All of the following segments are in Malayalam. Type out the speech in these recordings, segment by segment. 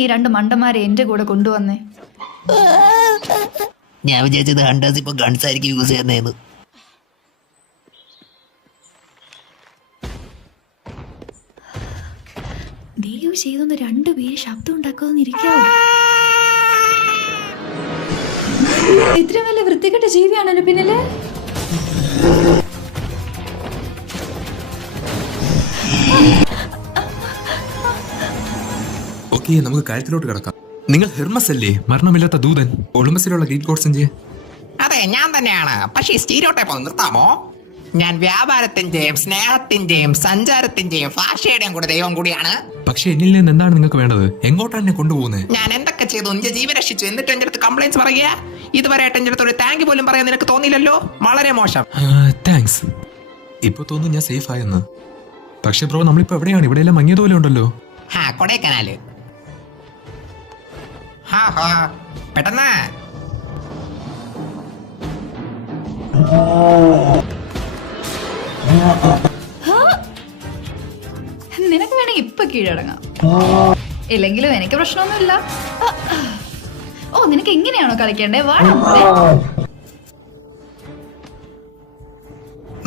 ഈ രണ്ട് മണ്ടന്മാരെ എന്റെ കൂടെ കൊണ്ടുവന്നേ? ഞാൻ വിചാരിച്ചത് ഹണ്ടേഴ്സ് ഇപ്പൊ ഗൺസ് ആയിരിക്കും യൂസ് ചെയ്യുന്നതെന്ന്. ദൈവം ചെയ്തൊന്ന് രണ്ടുപേര് ശബ്ദം ഉണ്ടാക്കാന്നിരിക്കാവോ? ഇത്രയും വലിയ വൃത്തികെട്ട ജീവിയാണല്ലോ പിന്നില്. ഓക്കെ, നമുക്ക് കാര്യത്തിലോട്ട് കിടക്കാം. നിങ്ങൾ ഹെർമസ് അല്ലേ, മരണമില്ലാത്ത ദൂതൻ, ഒളിമ്പസിലുള്ള ഗ്രീൻ കോഡ്സിന്റെ? അതെ, ഞാൻ തന്നെയാണ്. പക്ഷേ സ്റ്റീരിയോടൈപ്പ് ഒന്ന് നിർത്താമോ? ഞാൻ വ്യാപാരത്തിന്റെയും സ്നേഹത്തിന്റെയും സഞ്ചാരത്തിന്റെയും ഭാഷയുടെയും കൂടെ ദൈവം കൂടിയാണ്. പക്ഷെ എന്നിൽ നിന്ന് എന്താണ് നിങ്ങൾക്ക് വേണ്ടത്? എങ്ങോട്ടാണ് എന്നെ കൊണ്ടുപോകുന്നത്? ഞാൻ എന്തൊക്കെ ചെയ്തു? നിന്റെ ജീവൻ രക്ഷിച്ചു, എന്നിട്ട് എന്റെ അടുത്ത് കംപ്ലൈന്റ്സ് പറയുക? ഇതുവരെയായിട്ട് എന്റെ അടുത്ത് ഒരു താങ്ക് പോലും പറയാൻ നിനക്ക് തോന്നിയില്ലല്ലോ. വളരെ മോശം. താങ്ക്സ്. ഇപ്പൊ തോന്നുന്നു ഞാൻ സേഫ് ആയെന്ന്. പക്ഷെ ബ്രോ, നമ്മളിപ്പോ എവിടെയാണ്? ഇവിടെ എല്ലാം മങ്ങിയതുപോലെ ഉണ്ടല്ലോ. കൊടൈക്കനാല്. പെട്ടെന്ന്. നിനക്ക് വേണമെങ്കിൽ ഇപ്പൊ കീഴടങ്ങാം, ഇല്ലെങ്കിലും എനിക്ക് പ്രശ്നമൊന്നുമില്ല. ഓ, നിനക്ക് എങ്ങനെയാണോ കളിക്കേണ്ടേ? വാടാ.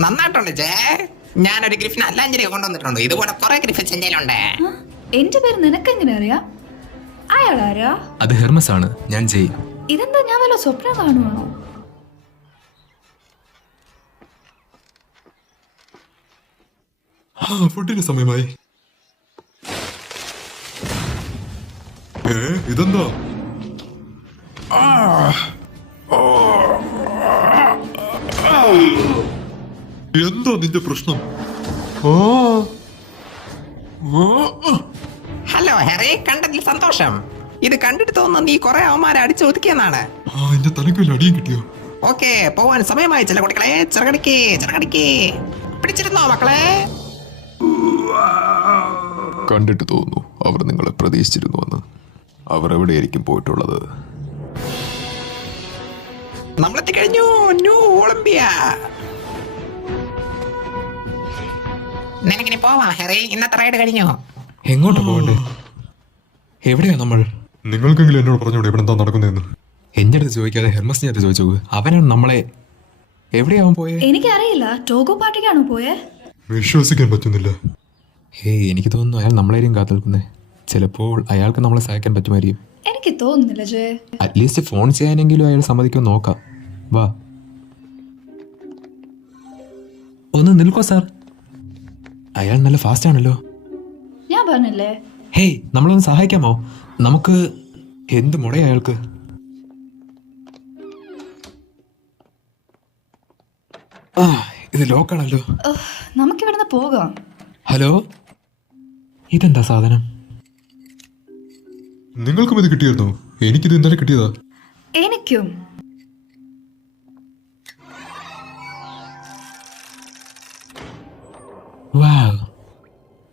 നന്നായിട്ടുണ്ട് ജേ. ഞാനൊരു ഗ്രിഫിൻ അല്ലാഞ്ചേരി കൊണ്ടുവന്നിട്ടുണ്ട്. ഇതുപോലെ കുറെ ഗ്രിഫിൻസ് എന്റെ കയ്യിലുണ്ട്. എന്റെ പേര് നിനക്ക് എങ്ങനെ അറിയാം? അയാളാരാ? അത് ഹെർമസ് ആണ്, ഞാൻ ജയ്. ഇതെന്താ, ഞാൻ വല്ല സ്വപ്നം കാണുവാണോ? ഫുഡിന് സമയമായി. ഇതെന്താ? എന്താ നിന്റെ പ്രശ്നം? ഹലോ ഹെറി, കണ്ടതിൽ സന്തോഷം. ഇത് കണ്ടിട്ട് തോന്നുന്നു നീ കുറെ അവന്മാരെ അടിച്ചു ഒതുക്കിയെന്നാണ്. എന്റെ തലയ്ക്ക് അടിയും കിട്ടിയോ? ഓക്കെ, പോവാൻ സമയമായി ചില കുട്ടികളെ. ചിറകടിക്കേ പിടിച്ചിരുന്നോ മക്കളെ? കണ്ടിട്ട് തോന്നുന്നു അവർ നിങ്ങളെ പ്രതീക്ഷിച്ചിരുന്നുവെന്ന്. അവർ എവിടെയായിരിക്കും പോയിട്ടുള്ളത്? നമ്മളെത്തിക്കഴിഞ്ഞു. New Olympia. നിനക്കിനി പോവാം ഹെറി, ഇന്നത്തെ റൈഡ് കഴിഞ്ഞു. എങ്ങോട്ടാ പോകണ്ടേ? എവിടെയാ നമ്മൾ? നിങ്ങൾക്കെങ്കിലും എന്നോട് പറഞ്ഞോളൂ ഇവിടെ എന്താ നടക്കുന്നതെന്ന്. എന്റെ അടുത്ത് ചോദിക്കാതെ ഹെർമസിന്റെ അടുത്ത് ചോദിച്ചു. അവനാണ് നമ്മളെ. എവിടെയാവൻ പോയേ? എനിക്കറിയില്ല. ടോഗോ പാർട്ടിക്കാണോ പോയേ? വിശ്വസിക്കാൻ പറ്റുന്നില്ല. എനിക്ക് തോന്നുന്നു അയാൾ നമ്മളെയും കാത്തു നിൽക്കുന്നേ. ചിലപ്പോൾ അയാൾക്ക് നമ്മളെ സഹായിക്കാൻ പറ്റുമായിരിക്കും. എനിക്ക് തോന്നുന്നില്ല ജെ. അറ്റ്ലീസ്റ്റ് ഫോൺ ചെയ്യാനെങ്കിലും അയാൾ സമ്മതിക്കുമെന്ന് നോക്കാം. വാ, ഒന്ന് നിൽക്കോ സാർ. അയാൾ നല്ല ഫാസ്റ്റ് ആണല്ലോ. ഞാൻ പറഞ്ഞില്ലേ. ഹേയ്, നമ്മളൊന്ന് സഹായിക്കാമോ? നമുക്ക് എന്ത് മുടയാ അയാൾക്ക്? ഇത് ലോക്കാണല്ലോ. നമുക്കിവിടുന്ന് പോകാം. ഹലോ, ഇതെന്താ സാധനം? നിങ്ങൾക്കും ഇത് കിട്ടിയിരുന്നോ? എനിക്കിത് ഇന്നലെ കിട്ടിയതാ. എനിക്കും.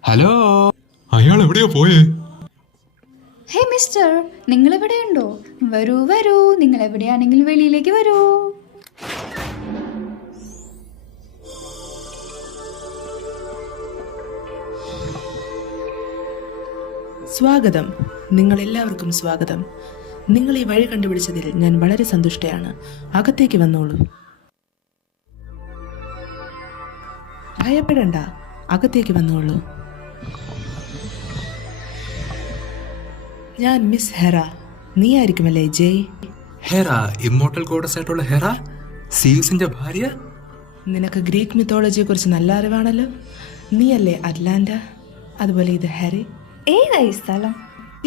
ഹലോ, അയാൾ എവിടെയാ പോയേ? ഹേ മിസ്റ്റർ, നിങ്ങൾ എവിടെയുണ്ടോ? വരൂ വരൂ, നിങ്ങൾ എവിടെയാണെങ്കിലും വെളിയിലേക്ക് വരൂ. സ്വാഗതം. നിങ്ങളെല്ലാവർക്കും സ്വാഗതം. നിങ്ങൾ ഈ വഴി കണ്ടുപിടിച്ചതിൽ ഞാൻ വളരെ സന്തുഷ്ടയാണ്. അകത്തേക്ക് വന്നോളൂ. ഭയപ്പെടണ്ട, അകത്തേക്ക് വന്നോളൂ. ഞാൻ മിസ് ഹെറ. നീ ആയിരിക്കുമല്ലേ ജയ്? ഹെറ, ഇമ്മോർട്ടൽ ഗോഡസ് ആയിട്ടുള്ള ഹെറ, സീയൂസിന്റെ ഭാര്യ. നിനക്ക് ഗ്രീക്ക് മിത്തോളജിയെ കുറിച്ച് നല്ല അറിവാണല്ലോ. നീയല്ലേ അറ്റ്ലാന്റ? അതുപോലെ ഇത് ഹാരി. ഏതായി സ്ഥലം?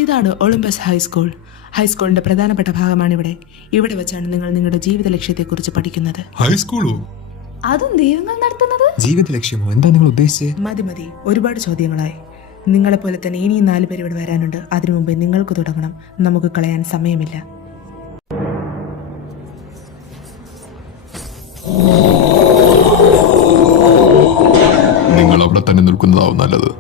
ഇതാണ് ഒളിമ്പസ് ഹൈസ്കൂൾ. ഹൈസ്കൂളിന്റെ പ്രധാനപ്പെട്ട ഭാഗമാണ് ഇവിടെ. ഇവിടെ വെച്ചാണ് നിങ്ങൾ നിങ്ങളുടെ ജീവിത ലക്ഷ്യത്തെക്കുറിച്ച് പഠിക്കുന്നത്. ഹൈസ്കൂളോ? അതും ദൈവങ്ങൾ നടത്തുന്നത്? ജീവിത ലക്ഷ്യമോ? എന്താ നിങ്ങൾ ഉദ്ദേശിച്ചത്? മതി, ഒരുപാട് ചോദ്യങ്ങളായി. നിങ്ങളെപ്പോലെ തന്നെ ഇനിയും 4 പേര് ഇവിടെ വരാനുണ്ട്. അതിനു മുമ്പ് നിങ്ങൾക്ക് തുടങ്ങണം. നമുക്ക് കളയാൻ സമയമില്ല. നിങ്ങൾ അവിടെ തന്നെ നിൽക്കുന്നതാവും നല്ലത്.